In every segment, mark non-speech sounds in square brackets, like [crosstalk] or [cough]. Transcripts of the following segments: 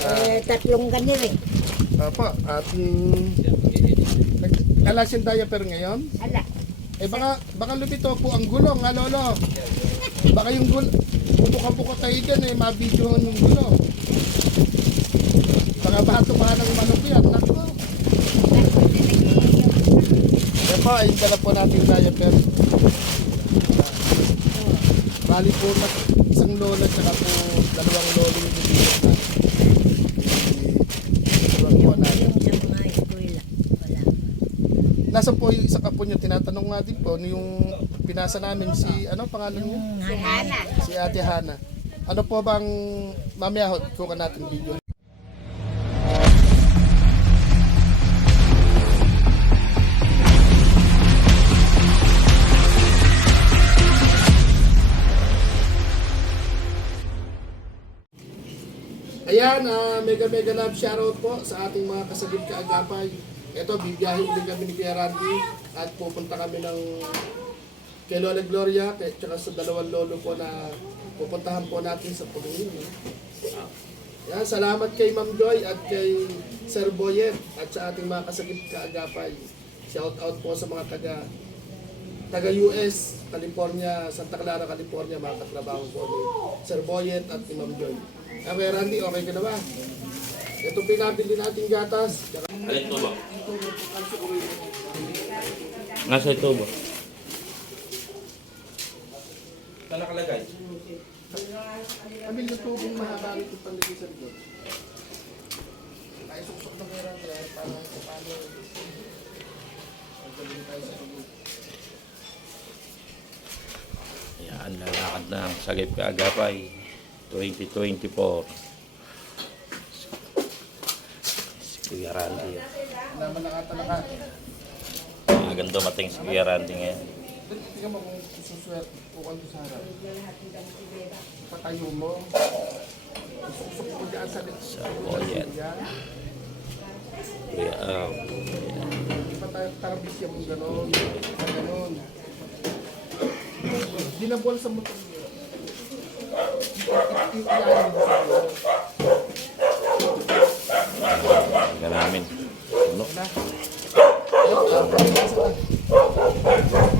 Eh, tatlong ganyan eh. Opo, ating... Alas yung diaper ngayon? Ala. Eh baka, baka lumito po ang gulong, ha lolo? Baka yung gulong, bubuka-buka kayo dyan eh, mabidyohan yung gulong. Baka bato pa ng manok yan, nako. Yan po, ayun dala po natin diaper. Bali po, isang lola tsaka po dalawang lolo yung bibigyan natin. Iwan po natin. Yung mga eskwela. Wala. Nasaan po yung isa ka po nyo? Tinatanong nga din po, yung pinasa namin si, ano pangalan niyo? Si Hana. Si Ate Hana. Ano po bang, mamaya kuha natin video. Ayan, ah, mega mega love shoutout po sa ating mga kasagip kaagapay. Ito, bibiyahin din kami ni Kuya Randy at pupunta kami ng kay Lola Gloria kay tsaka sa dalawang lolo po na pupuntahan po natin sa Panginoon. no? Yan, salamat kay Ma'am Joy at kay Sir Boyet at sa ating mga kasagip kaagapay. Shout out po sa mga taga taga US, California, Santa Clara, California, mga katrabaho po ni Sir Boyet at ni Ma'am Joy. Ah, Kuya Randy, okay ka na ba? Ito pinabili nating gatas. Alin to ba? Nasa ito ba? Saan nakalagay? Kami yung tubong mahaba ito palagi sa likod. Ay, suksok na meron kaya para sa paano. Magdalhin tayo sa tubig. Yan, lalakad na ang sagip kaagapay. 2024. Si Kuya Randy. Naman na ata naka. Magang dumating si Kuya Randy ngayon. Tingnan mo kung isuswert po kung sa harap. Patayo mo. Dyan sa likod. Sa boyet. Yan. Kuya, ah, tarabisya mo gano'n. Gano'n. Dinabol sa motor niyo. Yung sa. Tingnan namin. Ano?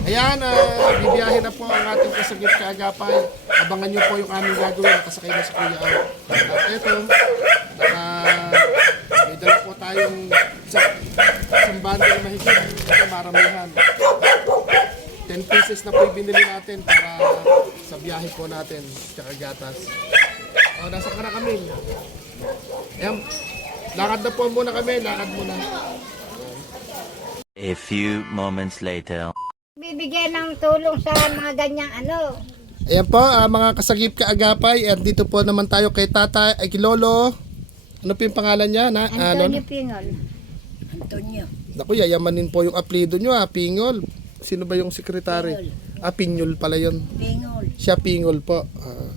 Ayan, uh, bibiyahin na po ang ating kasagip kaagapay. Abangan nyo po yung aming gagawin. Nakasakay na si Kuya Al. At ito, naka, may dala po tayong sa, isang bundle na mahigit. Ito, maramihan. 10 pieces na po yung binili natin para sa biyahe po natin. Tsaka gatas. O, nasa ka na kami. Ayan, lakad na po muna kami. Lakad muna. A few moments later. Bibigyan ng tulong sa mga ganyang ano. Ayan po, ah, mga kasagip kaagapay. At dito po naman tayo kay tata, ay kay lolo. Ano po yung pangalan niya? Na, ah, Antonio lolo? Pingol. Antonio. Naku, yayamanin po yung apelido nyo ah, Pingol. Sino ba yung sekretary? Ah, Pinyol pala yun. Pingol. Siya Pingol po. Ah.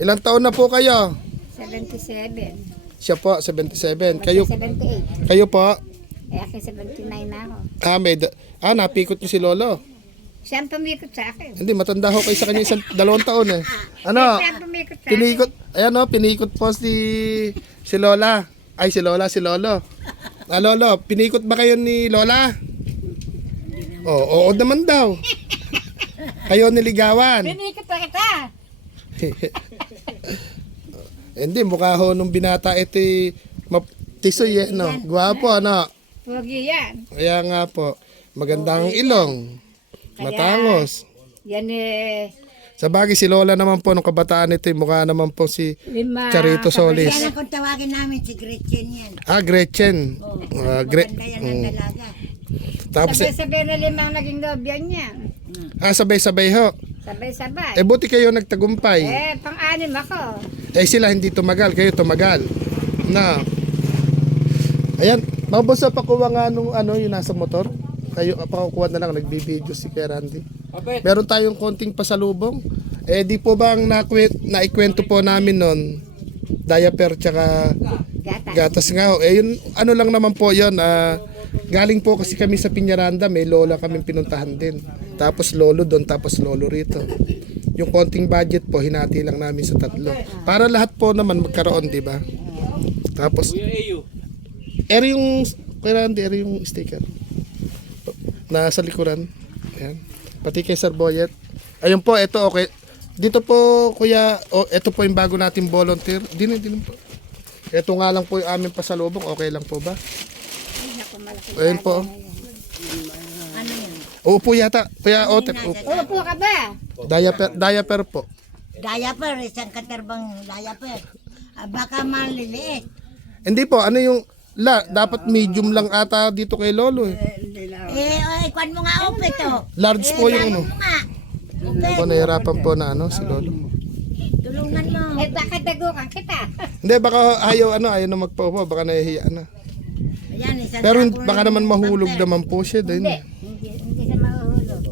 ilang taon na po kayo? 77. Siya po, 77. Kayo, 78. kayo po? Eh, akin 79 na ako. Ah, may, da- ah, napikot nyo si lolo. Siya ang pumikot sa akin. Hindi, matanda ho kayo sa kanya isang dalawang taon eh. Ano? Siya ang pumikot sa akin. Pinikot, ayan o, pinikot po si, si Lola. Ay, si Lola, si Lolo. Ah, Lolo, pinikot ba kayo ni Lola? Oo, oo naman daw. Kayo niligawan. Pinikot pa kita. [laughs] Hindi, mukha ho nung binata ito eh, map- tisoy eh, no? Gwapo, ano? Huwag yan. Kaya nga po, magandang ilong. Matangos. Yan eh. Sa bagay, si Lola naman po, nung kabataan ito, eh, mukha naman po si Lima. Charito Solis. Yan ang kung tawagin namin si Gretchen yan. Ah, Gretchen. Ah, Gre- Maganda yan ang dalaga. Tapos, eh, Sabay-sabay na limang naging nobya niya. ah, sabay-sabay ho. Sabay-sabay. Eh, buti kayo nagtagumpay. Eh, pang-anim ako. Eh, sila hindi tumagal, kayo tumagal. Na. Ayan, mabusa pa kuha nga nung ano, yung nasa motor. Kayo, ah, pakukuha na lang, nagbibideo si Kuya Randy. Meron tayong konting pasalubong. Eh, di po ba ang nakwet, naikwento po namin nun, diaper tsaka Gata. gatas nga ho. Eh, yun, ano lang naman po yun, ah, galing po kasi kami sa Piñaranda, may lola kaming pinuntahan din. Tapos lolo doon, tapos lolo rito. Yung konting budget po, hinati lang namin sa tatlo. Para lahat po naman magkaroon, di ba? Tapos, eri yung, kaya hindi, eri yung sticker. Nasa likuran. Ayan. Pati kay Sir Boyet. Ayun po, ito okay. Dito po, kuya, oh, ito po yung bago nating volunteer. Dino, dino po. Ito nga lang po yung aming pasalubong. Okay lang po ba? Ayun po. Ano yan? Upo yata. Kuya Otep. Upo. Upo ka ba? Diaper, diaper po. Diaper, isang katerbang diaper. Ah, baka maliliit. Hindi po, ano yung, la, dapat medium lang ata dito kay Lolo eh. Eh, ay, kwan mo nga upit oh. Large po yung ano. Mo nga. Upit, Po, nahirapan po na ano, si Lolo. tulungan mo. Eh baka dagukan kita. [laughs] Hindi, baka ayaw, ano, ayaw na magpaupo, baka nahihiya na. Ayan, isang Pero baka naman mahulog naman po siya din. Hindi. Hindi, hindi siya mahuhulog.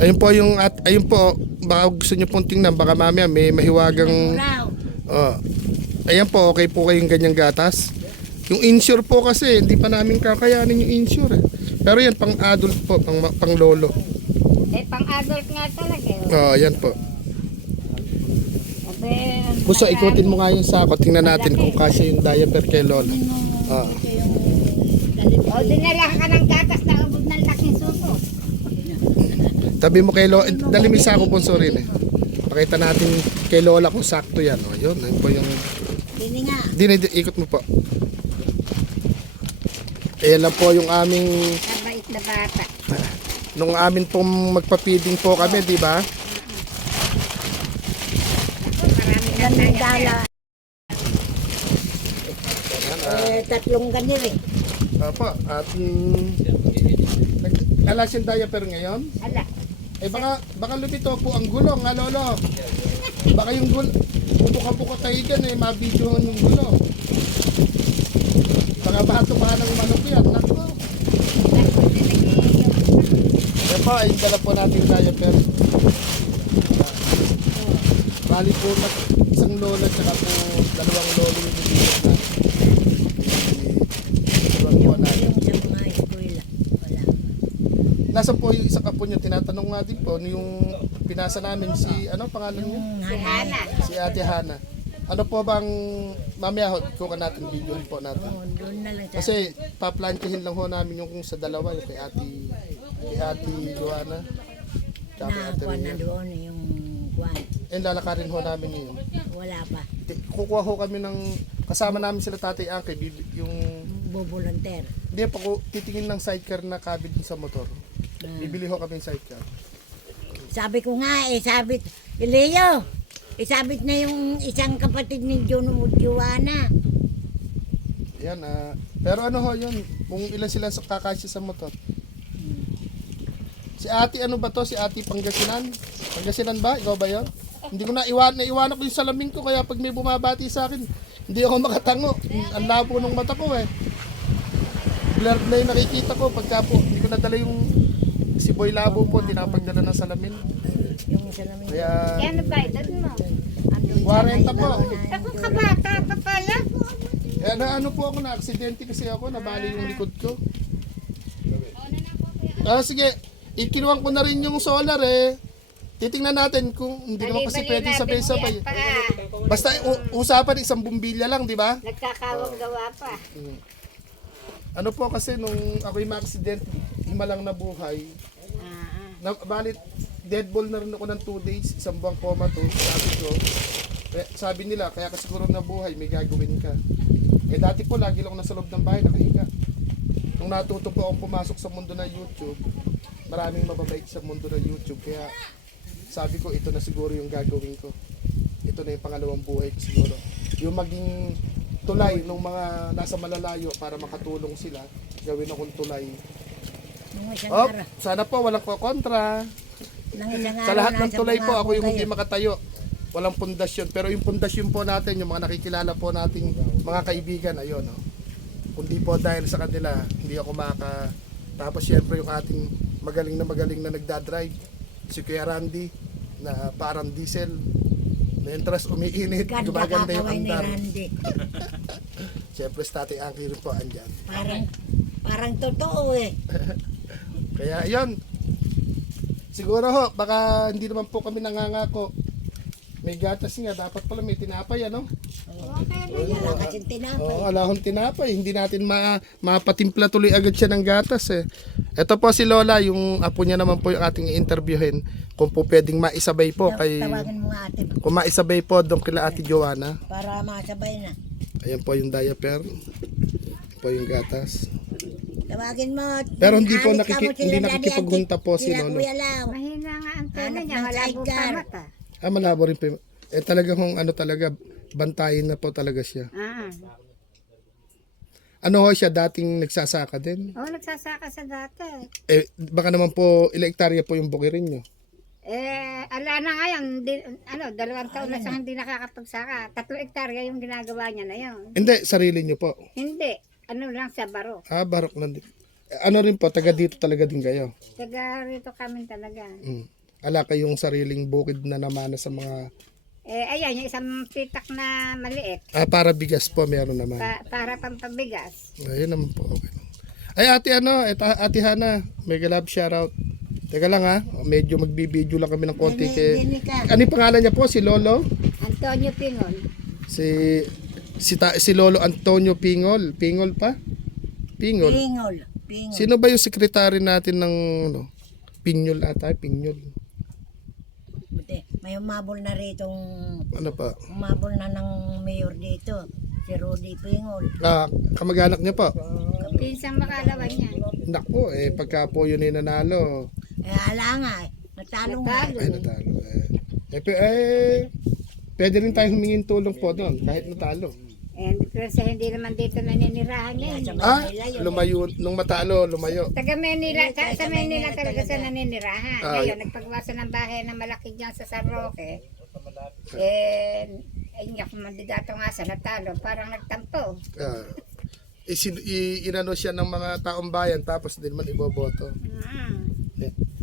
Ayun po yung at ayun po baka gusto niyo pong tingnan baka mamaya may mahiwagang oh. Ayan po okay po kayong ganyang gatas. Yung insure po kasi hindi pa namin kakayanin yung insure. Eh. Pero yan pang adult po, pang pang lolo. Eh pang-adult nga talaga. eh. Oh, yan po. Sabi, ano ikutin mo nga yung sako, tingnan natin kung kasya yung diaper kay lolo. Ah. O dinala ka ng gatas na ubod ng laking suso. Tabi mo kay lolo, eh, dali yung sako po rin eh. Pakita natin kay lola kung sakto yan. Oh, yun, yun po yung Sini nga. Hindi na, ikot mo po. Ayan lang po yung aming, Kabait na bata. nung amin pong magpa-feeding po kami, di ba? Ilan ng dala. Eh, tatlong ganyan eh. Opo, at mm, alas yung diaper ngayon. Ala. Eh baka, baka lumito po ang gulong, ha lolo? Baka yung gul, bubuka-buka kayo dyan eh, mabidyohan yung gulong. Baka bato pa ng manok yan, nako. Yan po, ayun dala po natin yung diaper. Bali po, isang lola tsaka po dalawang lolo yung bibigyan natin. Iwan po natin. Yung sa mga eskwela. Wala. Nasa po yung isang apo niyo, tinatanong nga din po, ano yung pinasa namin si, ano pangalan niyo? Yung Si Hana. Si Ate Hana. Ano po bang, mamaya ho, kuha natin, video po natin. Doon na lang sa... Kasi paplantihin lang ho namin yung kung sa dalawa, yung kay Ate, kay Ate Joanna. Tsaka kay Ate kwan na Rhea. doon yung kwan. And lalakarin ho namin yun. Wala pa. Ti- Kukuha ho kami ng, kasama namin sila Tatay Angke, bibi- yung, Bubulunter. hindi pa ko titingin ng sidecar na kabit sa motor. Ah. Bibili ho kami ng sidecar. Sabi ko nga eh, sabit, Leo, isabit na yung isang kapatid ni John Joanna. Yan, ah. pero ano ho yun, kung ilan sila sa kakasya sa motor. Si ate ano ba to? Si ate Pangasinan? Pangasinan ba? Ikaw ba yun? Hindi ko na iwan, naiwanan ko yung salamin ko kaya pag may bumabati sa akin, hindi ako makatango. Ang labo ng mata ko eh. Blurred na yung nakikita ko pagka po, hindi ko nadala yung si Boy Labo po, hindi nakapagdala ng salamin. Yung isa namin. Kaya, Yan ba edad mo? Andun sa 40 may po. na Ako kabata pa pala. kaya na ano po ako na aksidente kasi ako, nabali yung likod ko. Ah, sige. Ikinuha ko na rin yung solar eh. Titingnan natin kung hindi naman kasi Bali-bali pwede natin sabay-sabay. yan pa. Basta u- usapan isang bumbilya lang, di ba? Nagkakawang gawa pa. Ano po kasi nung ako'y ma-accident, lima lang na buhay. Na, balit, dead ball na rin ako ng 2 days, isang buwang coma to, sabi ko. Eh, sabi nila, kaya ka siguro nabuhay, may gagawin ka. Eh dati po, lagi lang nasa loob ng bahay, nakahiga. Nung natuto po akong pumasok sa mundo ng YouTube, maraming mababait sa mundo ng YouTube, kaya sabi ko, ito na siguro yung gagawin ko. Ito na yung pangalawang buhay ko siguro. Yung maging tulay ng mga nasa malalayo para makatulong sila, gawin akong tulay. Nung isang Oh, araw. sana po walang kontra. Nung isang Sa lahat ng nasa tulay po, ako yung hindi makatayo. Walang pundasyon. Pero yung pundasyon po natin, yung mga nakikilala po nating mga kaibigan, ayun. Oh. Kundi po dahil sa kanila, hindi ako maka... Tapos syempre yung ating magaling na magaling na nagdadrive, si Kuya Randy, na parang diesel. Na interest umiinit, Ganda gumaganda yung kakaway ni andar. Randy. [laughs] Syempre si Tatay Angki rin po andyan. Parang, parang totoo eh. [laughs] Kaya yun. Siguro ho, baka hindi naman po kami nangangako. May gatas nga, dapat pala may tinapay, ano? Wala kasing tinapay. Oo, wala akong tinapay. Hindi natin ma mapatimpla tuloy agad siya ng gatas eh. Ito po si Lola, yung apo niya naman po yung ating interviewin. Kung po pwedeng maisabay po kay... Tawagan mo nga ate Kung maisabay po doon kila ate Joanna. para makasabay na. Ayan po yung diaper. Ayan po yung gatas. Tawagin mo. Pero hindi po Alis ka nakiki- mo sila, hindi Daddy nakikipaghunta Auntie. po si Sila Lolo. Kuya Lau. Mahina nga ang tono Hanap niya. ng Malabo pa sidecar. mata. Ah, malabo rin po. Eh talaga kung ano talaga, bantayin na po talaga siya. Ah. Ano ho siya, dating nagsasaka din? Oo, nagsasaka sa dati. Eh, baka naman po, ilang hektarya po yung bukirin nyo. Eh, ala na ngayon, di, ano, dalawang taon na siyang hindi nakakapagsaka. Tatlo hektarya yung ginagawa niya na yun. Hindi, sarili nyo po. Hindi, ano lang sa baro. Ah, barok lang din. Eh, Ano rin po, taga dito talaga din kayo. Taga rito kami talaga. Mm. Ala kayong sariling bukid na namana sa mga... Eh, ayan, yung isang pitak na maliit, Ah, para bigas po, meron naman. pa, para pampabigas. Ayun naman po, okay. lang. Ay, ate ano, ito, ate Hana, mega love shoutout. Teka lang ha, medyo magbibideo lang kami ng konti. Kay... Ano yung pangalan niya po? Si Lolo? Antonio Pingon. Si si, ta, si Lolo Antonio Pingol. Pingol pa? Pingol. Pingol. Pingol. Sino ba yung sekretary natin ng ano? Pinyol ata, Pinyol. Buti, may umabol na rito Ano pa? umabol na ng mayor dito. Si Rudy Pingol. Ah, kamag-anak niya po. Pinsang makalawan niya. Nako, eh pagka po yun ay nanalo, Eh, ala nga eh. Natalo nga. Natalo. ay natalo. Eh, eh, pe- eh pwede rin tayo humingin tulong po doon kahit natalo. Eh, kasi hindi naman dito naninirahan eh. Ah, lumayo, nung matalo, lumayo. Taga Manila, sa, sa Manila talaga sa naninirahan. Ah, Ngayon, nagpagwasa ng bahay na malaki dyan sa San Roque. Eh, ayun nga, kumandidato nga sa natalo, parang nagtampo. Ah, isin, i, inano siya ng mga taong bayan tapos din man iboboto. Mm.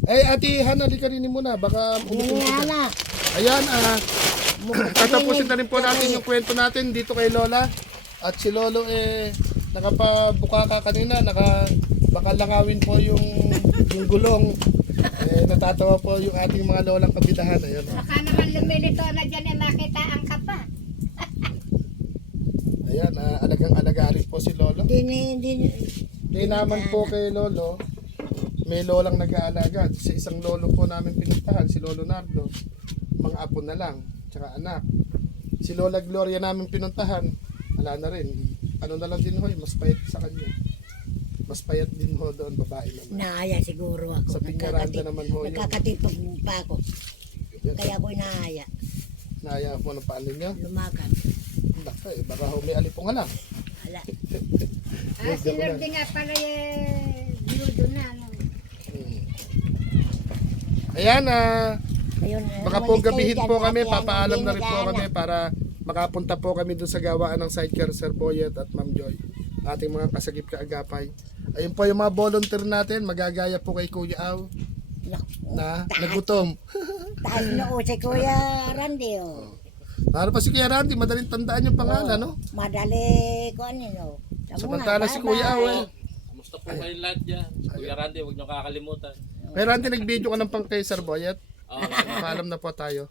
Eh, ate Hana, di ka rin muna. Baka. Ala. Ayan, ah, tatapusin na rin po natin yung kwento natin dito kay Lola. At si Lolo eh, nakapabuka ka kanina, naka, baka langawin po yung, yung gulong. Eh, natatawa po yung ating mga lolang kabidahan. Ayan. Baka naman lumilito na dyan eh makita ang kapa. Ayan, ah, alagang-alaga rin po si Lolo. Dini, dini. Di naman po kay Lolo, may lolang nag-aalaga. Sa isang lolo po namin pinuntahan, si Lolo Nardo, mga apo na lang, tsaka anak. Si Lola Gloria namin pinuntahan, wala na rin. Ano na lang din ho, mas payat sa kanya. Mas payat din ho doon, babae naman. Naaya siguro ako. Sa Nagkakatip- naman ho yun. Nagkakatipag pa ako. Kaya ako'y naaya. Naya po ng paano niya. Lumakad. Baka eh, baka ho may alipong lang. Ala. [laughs] Ah, si Lorde nga pala eh, biudo na. Ano. Hmm. Ayan, ah, Ayun, eh, Baka po gabihin po kami, ate, papaalam na rin po kami para makapunta po kami dun sa gawaan ng sidecar Sir Boyet at Ma'am Joy. Ating mga kasagip kaagapay. Ayun po yung mga volunteer natin, magagaya po kay Kuya Aw na nagutom. [laughs] Taas noo si Kuya Randy, oh. Para pa si Kuya Randy, madaling tandaan yung pangalan, no? Madali ko ano, no. Samantala si Kuya Aw eh. Kumusta po kayo lahat dyan? Kuya Randy, huwag niyo kakalimutan. Kuya Randy, nag-video ka ng pang kay Sir Boyet. Oo. Paalam na po tayo.